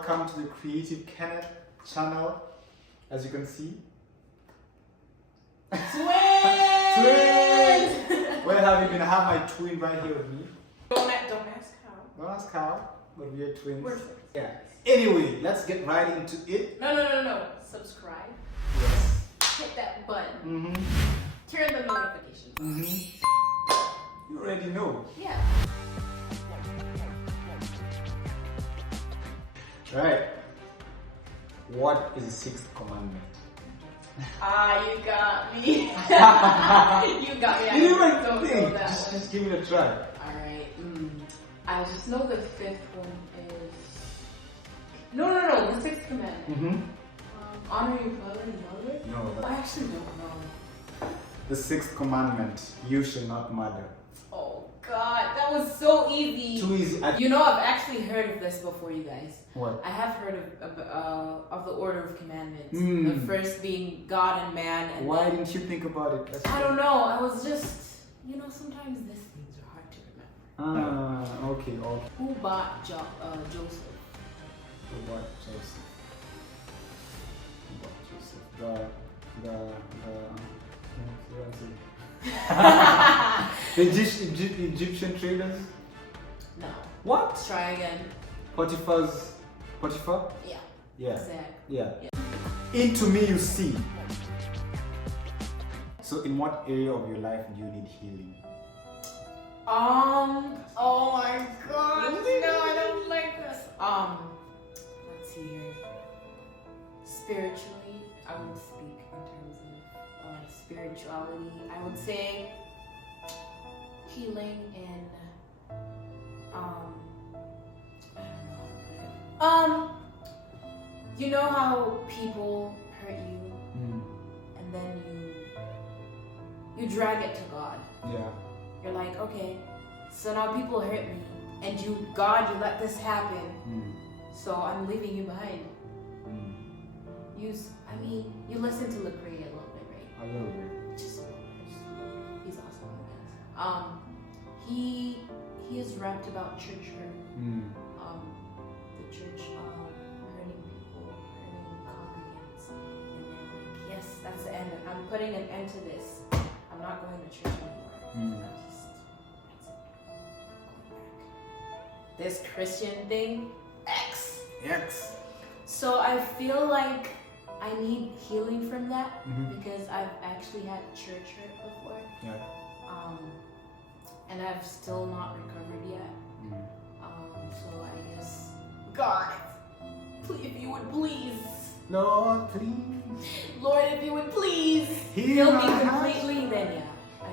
welcome to the Creative Kenneth channel. As you can see, Twins! Where have you been? I have my twin right here with me. Don't ask how. Don't ask how, but we are twins. We're twins. Yeah. Anyway, let's get right into it. No. Subscribe. Yes. Hit that button. Mm-hmm. Turn the notifications on. Mm-hmm. You already know. Yeah. Right. What is the sixth commandment? You got me. You got me. You don't know that one. Just give it a try. Alright. I just know the fifth one is... No. The sixth commandment. Mm-hmm. Honor your father and mother? No. I actually don't know. The sixth commandment, you shall not murder. Oh God, that was so easy. Too easy. You know, I've actually heard of this before, you guys. What? I have heard of the order of commandments. Mm. The first being God and man. And Why then, didn't you think about it? That's I don't know. I was just, sometimes these things are hard to remember. Okay. Who bought Joseph? Who bought Joseph? The Egyptian traders? No. What? Try again. Potiphar? Yeah. Yeah. Exactly. Yeah. Into me you see. So in what area of your life do you need healing? Oh my God. No, I don't like this. Let's see here. Spiritually, I would speak in terms of spirituality. I would say healing in I don't know. You know how people hurt you and then you drag it to God. Yeah. You're like, okay, so now people hurt me, and God, you let this happen, so I'm leaving you behind. You listen to Lecrae a little bit, right? A little bit. Just he's awesome. He has rapped about church hurt. The church hurting people, hurting congregants, and they're like, yes, that's the end. I'm putting an end to this. I'm not going to church anymore. This Christian thing, X. So I feel like I need healing from that because I've actually had church hurt before. Yeah. And I've still not recovered yet. So I guess, God, if you would please. Lord, please. Lord, if you would please Heal heal me my completely, then yeah.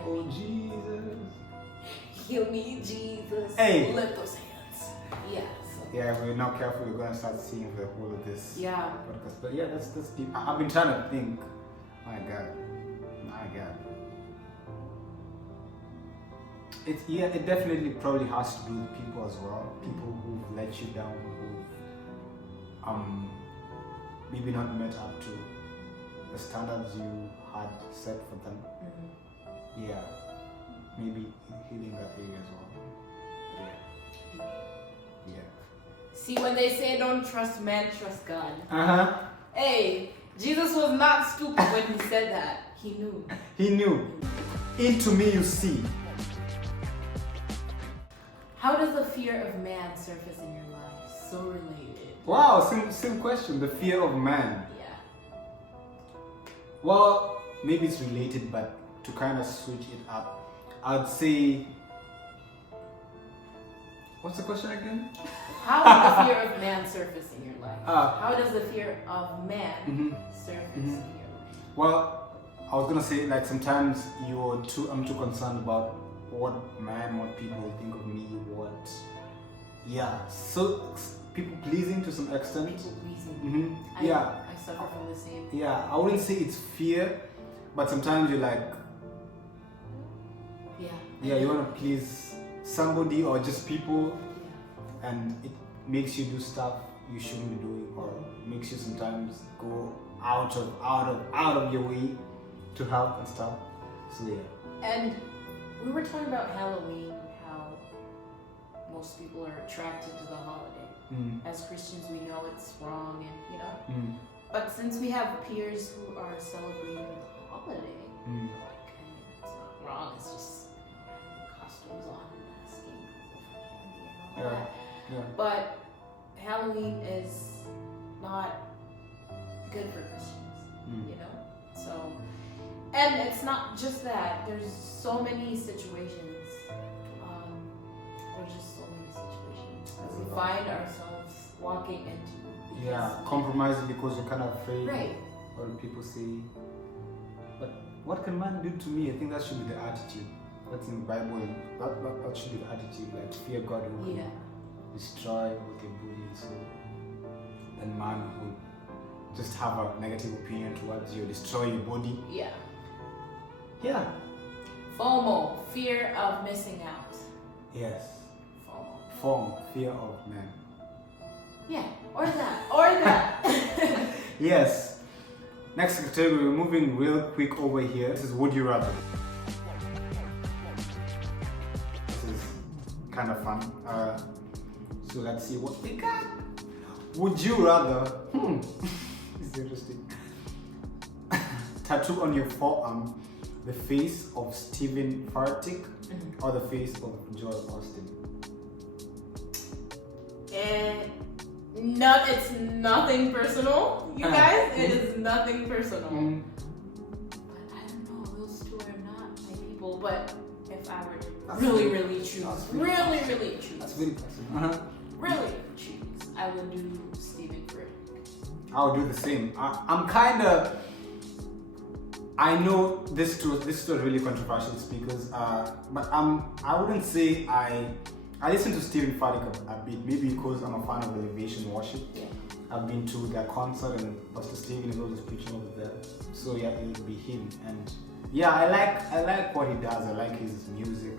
Oh, Jesus. Heal me, Jesus. Hey. Lift those hands. Yeah. Yeah, if we're not careful, we're gonna start seeing the whole of this Yeah. podcast. But yeah, that's deep. I've been trying to think. My God. It definitely probably has to do with people as well. People who've let you down, who've maybe not met up to the standards you had set for them. Yeah, maybe healing that area as well. Yeah. See, when they say don't trust man, trust God. Hey, Jesus was not stupid when he said that. He knew. He knew. Into me you see. How does the fear of man surface in your life? So related. Wow, same question. The fear of man. Yeah. Well, maybe it's related, but to kind of switch it up, I'd say. What's the question again? How does the fear of man surface in your life? Ah. How does the fear of man surface in your life? Well, I was gonna say like sometimes I'm too concerned about what people will think of me, so people pleasing to some extent. People pleasing. I suffer from the same. Yeah, I wouldn't say it's fear, but sometimes you're like, you want to please somebody or just people, and it makes you do stuff you shouldn't be doing, or makes you sometimes go out of your way to help and stuff. So yeah. And we were talking about Halloween, how most people are attracted to the holiday. As Christians, we know it's wrong, and you know. But since we have peers who are celebrating the holiday, like, I mean, it's not wrong. It's just costumes on and asking people for candy and all that. Yeah. But Halloween is not good for Christians, you know. So, and it's not just that. There's so many situations. There's just so many situations that we find ourselves walking into. Yeah, compromising because you're kind of afraid. Right. What do people say? But what can man do to me? I think that should be the attitude. That's in the Bible. That should be the attitude. Like fear God who will destroy what they bully. So then man who just have a negative opinion towards you, destroy your body. Yeah. Yeah. FOMO, fear of missing out. Yes. FOMO. Fear of man. Yeah, or that. Yes. Next category, we're moving real quick over here. This is would you rather. This is kind of fun. So let's see what we got. Would you rather? This is interesting. Tattoo on your forearm the face of Stephen Furtick or the face of Joel Austin? No, it's nothing personal, you guys. It is nothing personal. But I don't know, those two are not my people. But if I were to really choose, That's very personal. Really choose, I would do Stephen Furtick. I would do the same. I'm kind of. I know this is a really controversial speakers, but I wouldn't say I listen to Stephen Furtick a bit, maybe because I'm a fan of Elevation Worship. Yeah. I've been to their concert and Pastor Stephen is always preaching over there. So yeah, it would be him. And yeah, I like what he does. I like his music.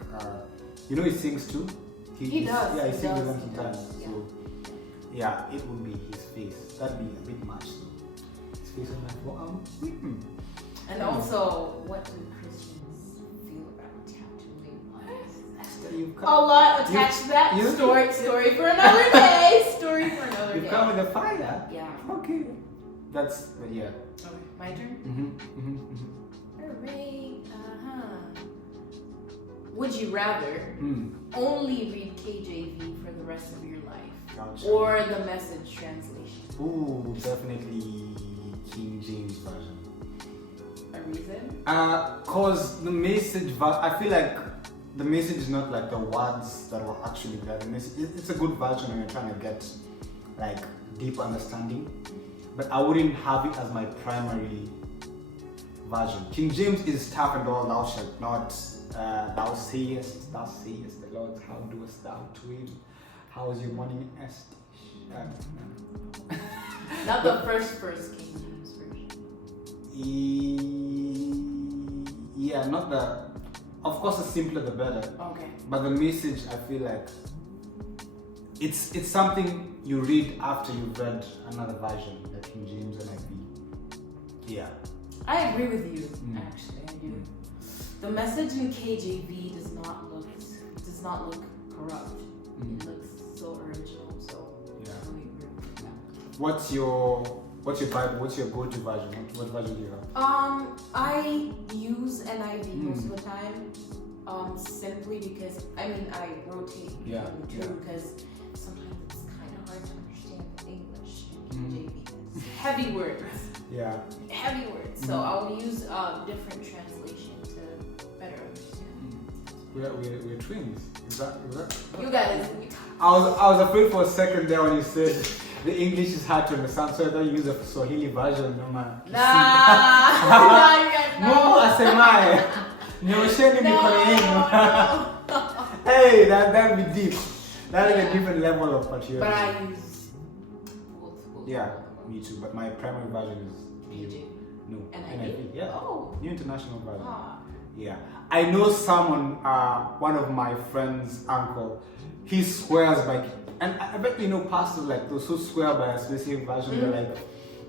You know he sings too? He does. Yeah, he He sings does. with them sometimes. So yeah, it would be his face. That'd be a bit much though. His face on my forearm. And also, what do Christians feel about tattooing? A lot attached to that. Story for another day. Story for another day. You've come with a fire. Yeah. Okay. That's yeah. Okay, my turn. Hooray! Would you rather only read KJV for the rest of your life, Gotcha. or the Message translation? Ooh, definitely King James version. A reason? Cause the message, I feel like the message is not like the words that were actually there. The message, it's a good version when you're trying to get like deep understanding, but I wouldn't have it as my primary version. King James is tough and all, thou shalt not, thou sayest the Lord, how doest thou to him? How is your morning Not the first King James version. Yeah, not the. Of course, the simpler the better. Okay. But the message, I feel like it's something you read after you've read another version, like King James and Yeah. I agree with you. Actually, I do. The Message in KJV does not look corrupt. It looks so original. So Yeah. I really agree with that. What's your Bible? What's your go-to version? What version do you have? I use NIV most of the time. Simply because I rotate between the two because sometimes it's kind of hard to understand the English in KJV. It's heavy words. Yeah. Heavy words. So I'll use different translation to better understand. We're twins. Is that? You guys. I was afraid for a second there when you said the English is hard to understand, so I thought you use a Swahili version. No man. No, asemaye. Nyosheni mikono yenu. Hey, that'd be deep. That is a different level of patriotism. But I use both. Yeah, me too. But my primary version is KJ. No. NIV? Yeah. Oh. New International Version. Ah. Yeah. I know someone, one of my friend's uncle, he swears by, and I bet you know pastors like those who swear by a specific version. They're like,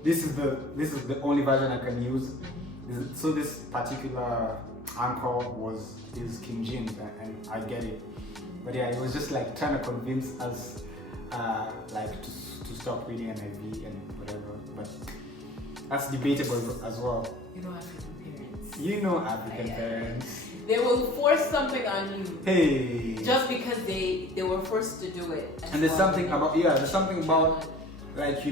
this is the only version I can use. So this particular uncle is King James, and I get it. But yeah, he was just like trying to convince us like to stop reading NIV and whatever, but that's debatable as well. You know African parents. You know African parents. They will force something on you. Hey. Just because they were forced to do it. And there's something about like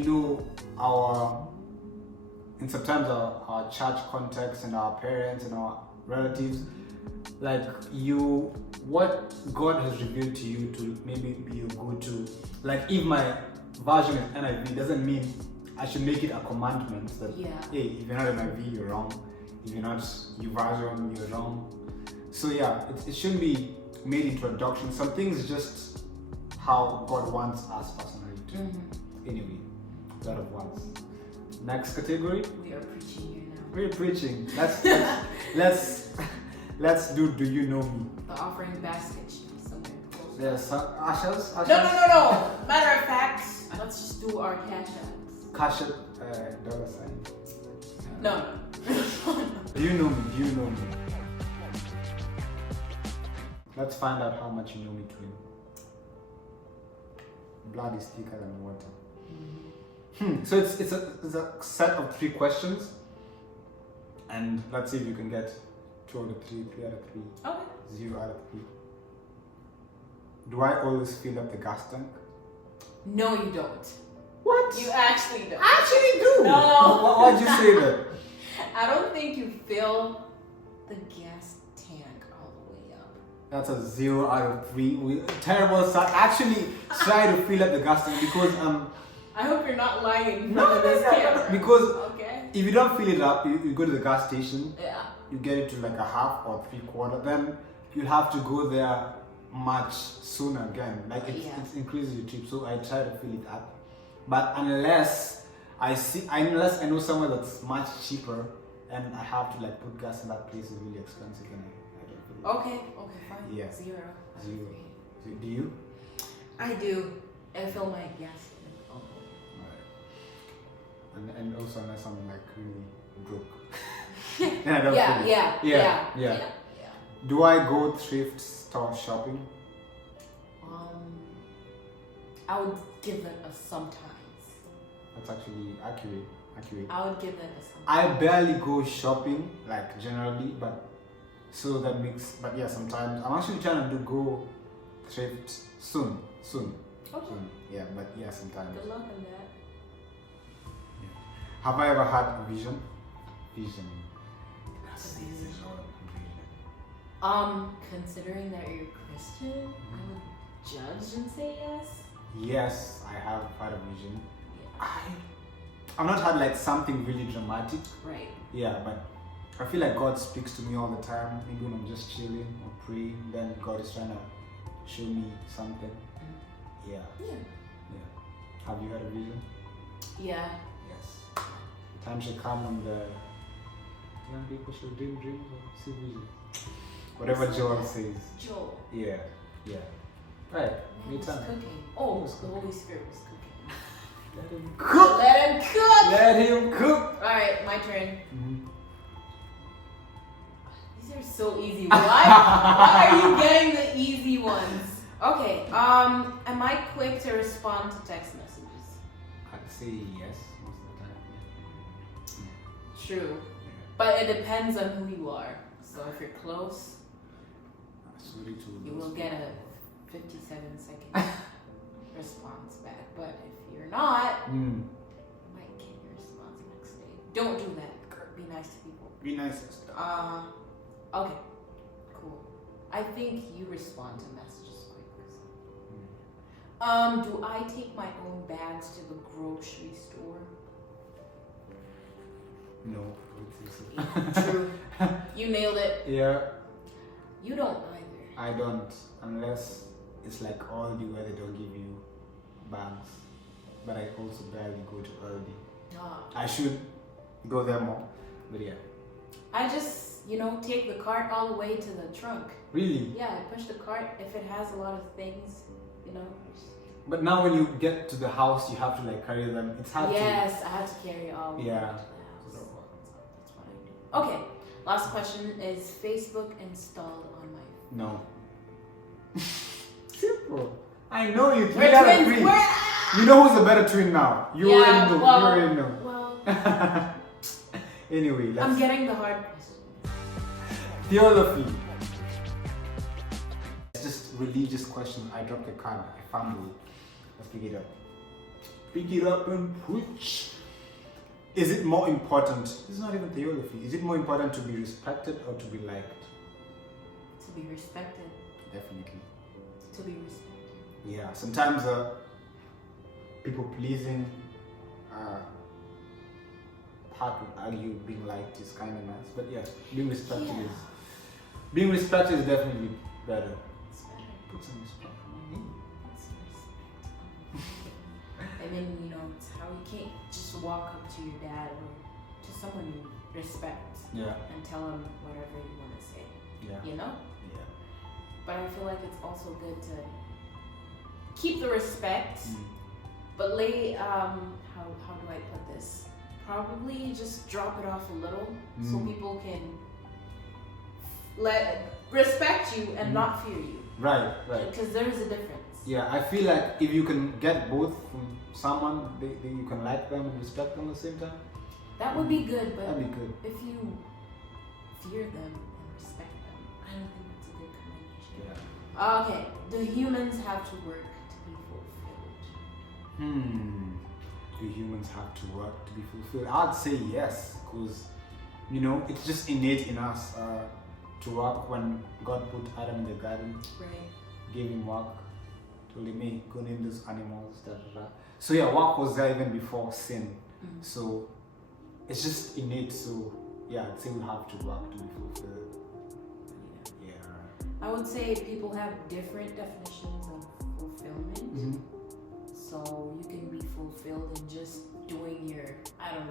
in sometimes our church context and our parents and our relatives, like what God has revealed to you to maybe be good to, like if my version is NIV doesn't mean I should make it a commandment that hey, if you're not NIV you're wrong, if you're not your version you're wrong. So yeah, it shouldn't be made into a doctrine. Some things just how God wants us personally to. Mm-hmm. Anyway, a lot of ones. Next category. We are preaching here now. We're preaching. Let's do you know me? The offering basket should be somewhere close. Yes, ushers. No. Matter of fact, let's just do our cash apps. Cash app, $. No. Do you know me? Let's find out how much you know me, twin. Blood is thicker than water. Mm-hmm. So it's a set of 3 questions, and let's see if you can get 2 out of 3, 3 out of 3, Okay. 0 out of 3. Do I always fill up the gas tank? No, you don't. What? You actually don't. I actually do. No. Why'd you say that? I don't think you fill the gas tank all the way up. That's a 0 out of 3. Terrible start. Actually, try to fill up the gas tank because I hope you're not lying in front of this camera. Because okay. if you don't fill it up, you go to the gas station. Yeah. You get it to like a half or 3/4. Then you'll have to go there much sooner again. Like it increases your trip. So I try to fill it up. But unless I know somewhere that's much cheaper and I have to like put gas in that place is really expensive, and I don't fill it up. Okay, fine. Yeah. 0 out of 3. Do you? I do. I fill my gas. And also unless I'm like really broke. Then I don't Yeah. Do I go thrift store shopping? I would give it a sometimes. That's actually accurate. I would give it a sometimes. I barely go shopping, like generally, but yeah, sometimes I'm actually trying to go thrift soon. Okay. Soon. Yeah, but yeah, sometimes. Good luck on that. Have I ever had a vision? Considering that you're Christian, I would judge and say yes. Yes, I have had a vision. Yeah. I've not had like something really dramatic. Right. Yeah, but I feel like God speaks to me all the time. Maybe when I'm just chilling or praying, then God is trying to show me something. Yeah. Have you had a vision? Yeah. Yes. The time should come when the young people should dream dreams or see visions. Whatever Joel says. Joel. Yeah. Right. He was cooking. Oh, the Holy Spirit was cooking. Let him cook. Let him cook. Alright, my turn. Mm-hmm. These are so easy. Why are you getting the easy ones? Okay, am I quick to respond to text messages? I'd say yes most of the time. Yeah. True. Yeah. But it depends on who you are. So if you're close, You will get a 57-second response back. But if you're not, you might get your response next day. Don't do that. Be nice to people. Be nice. Okay. Cool. I think you respond to messages quickly. Do I take my own bags to the grocery store? No. True. You nailed it. Yeah. You don't either. I don't, unless it's like Aldi where they don't give you bags. But I also barely go to Aldi. I should go there more, but yeah. I just, take the cart all the way to the trunk. Really? Yeah, I push the cart. If it has a lot of things, But now when you get to the house, you have to like carry them. It's hard Yes, I have to carry all of them to the house. That's what I do. Okay, last question. Is Facebook installed on my phone? No. Simple. I I know you. We're 3 out of twins. 3. We're- You know who's a better twin now? You already know. well, You already know. Well, Anyway, let's. I'm getting the hard question. Theolophy. It's just religious question. I dropped a card. I found it. Let's pick it up. Pick it up and preach. Is it more important? This is not even theology. Is it more important to be respected or to be liked? To be respected. Definitely. To be respected. Yeah. Sometimes people pleasing part would argue being liked is kind of nice, but yeah, being respected is definitely better. It's better. Put some respect on my name. It's respect. And then, you know, it's how you can't just walk up to your dad or to someone you respect Yeah. and tell him whatever you want to say. Yeah. You know? Yeah. But I feel like it's also good to keep the respect, but how do I put this? Probably just drop it off a little so people can respect you and not fear you. Right, right. Because there is a difference. Yeah, I feel like if you can get both from someone, you can like them and respect them at the same time. That would be good, but That'd be good. if you fear them and respect them, I don't think that's a good combination. Yeah. Okay, do humans have to work to be fulfilled? Do humans have to work to be fulfilled? I'd say yes, because you know it's just innate in us to work. When God put Adam in the garden, Right. gave him work, told him, "Hey, go name those animals." Da, da, da. So yeah, work was there even before sin. So it's just innate. So yeah, I'd say we have to work to be fulfilled. Yeah. I would say people have different definitions of fulfillment. So you can be fulfilled in just doing your talent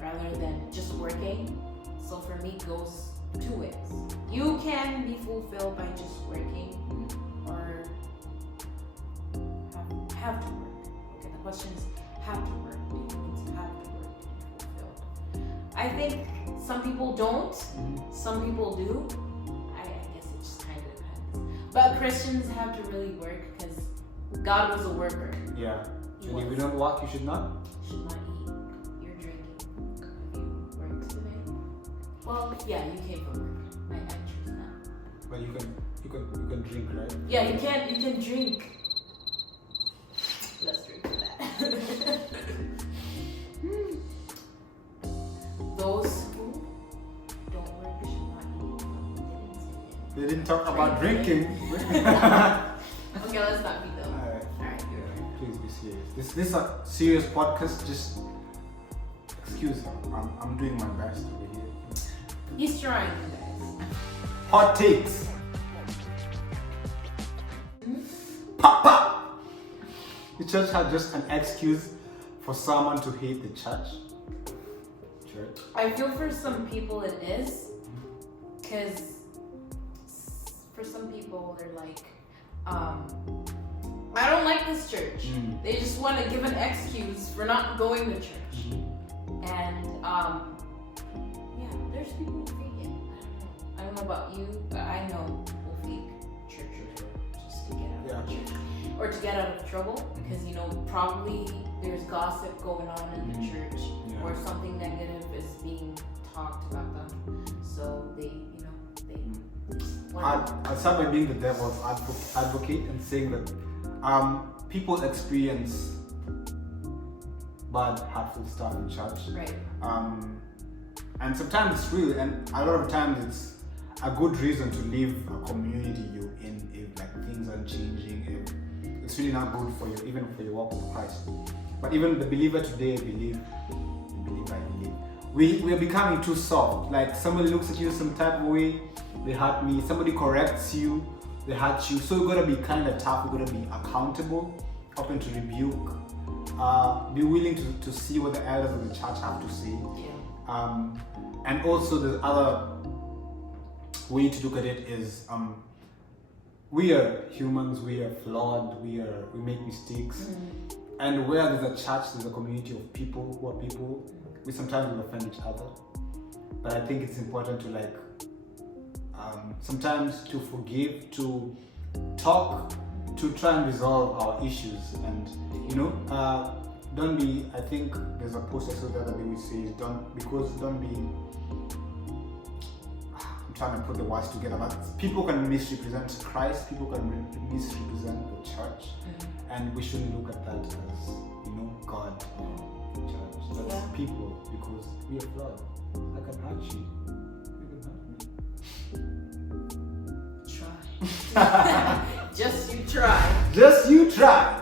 rather than just working. So for me, it goes 2 ways. You can be fulfilled by just working or have to work. Okay, the question is have to work. Do humans have to work to be fulfilled? I think some people don't. Some people do. I guess it just kind of depends. But Christians have to really work because God was a worker. Yeah. And if you don't work, you should not. Should not eat. You're drinking. Have you worked today? Well, yeah, you came from work. I choose that. But you can drink, right? Yeah, you can drink. Let's drink to that. Those who don't work should not eat. They didn't talk about drinking. Okay, let's not be dumb. Alright. Alright. Please be serious. This is a serious podcast. Just excuse me. I'm doing my best over here. He's trying, you guys. Hot takes. Pop pop. The church had just an excuse for someone to hate the church. I feel for some people it is, because for some people they're like, I don't like this church. They just want to give an excuse for not going to church. And yeah, there's people who fake it. I don't know about you, but I know people fake church just to get out of church or to get out of trouble, because you know probably there's gossip going on in the church or something negative is being talked about them. So they I'll start by being the devil's advocate and saying that people experience bad, hurtful stuff in church. Right. And sometimes it's real, and a lot of times it's a good reason to leave a community you're in if like things aren't changing, if it's really not good for you, even for your walk with Christ. But even the believer today, we are becoming too soft. Like somebody looks at you some type of way, they hurt me. Somebody corrects you, they hurt you. So you gotta be kind of tough. You gotta be accountable, open to rebuke. Be willing to see what the elders of the church have to say. And also the other way to look at it is we are humans, we are flawed, we make mistakes. And where there's a church, there's a community of people who are people, we sometimes will offend each other. But I think it's important to sometimes to forgive, to talk to try and resolve our issues, and don't be. I think there's a post I saw the other day which says don't be. I'm trying to put the words together, but people can misrepresent Christ, people can misrepresent the church, and we shouldn't look at that as God or church. That's people, because we are flawed. I can hurt you. You can hurt me. Try. Just you try. Just you try.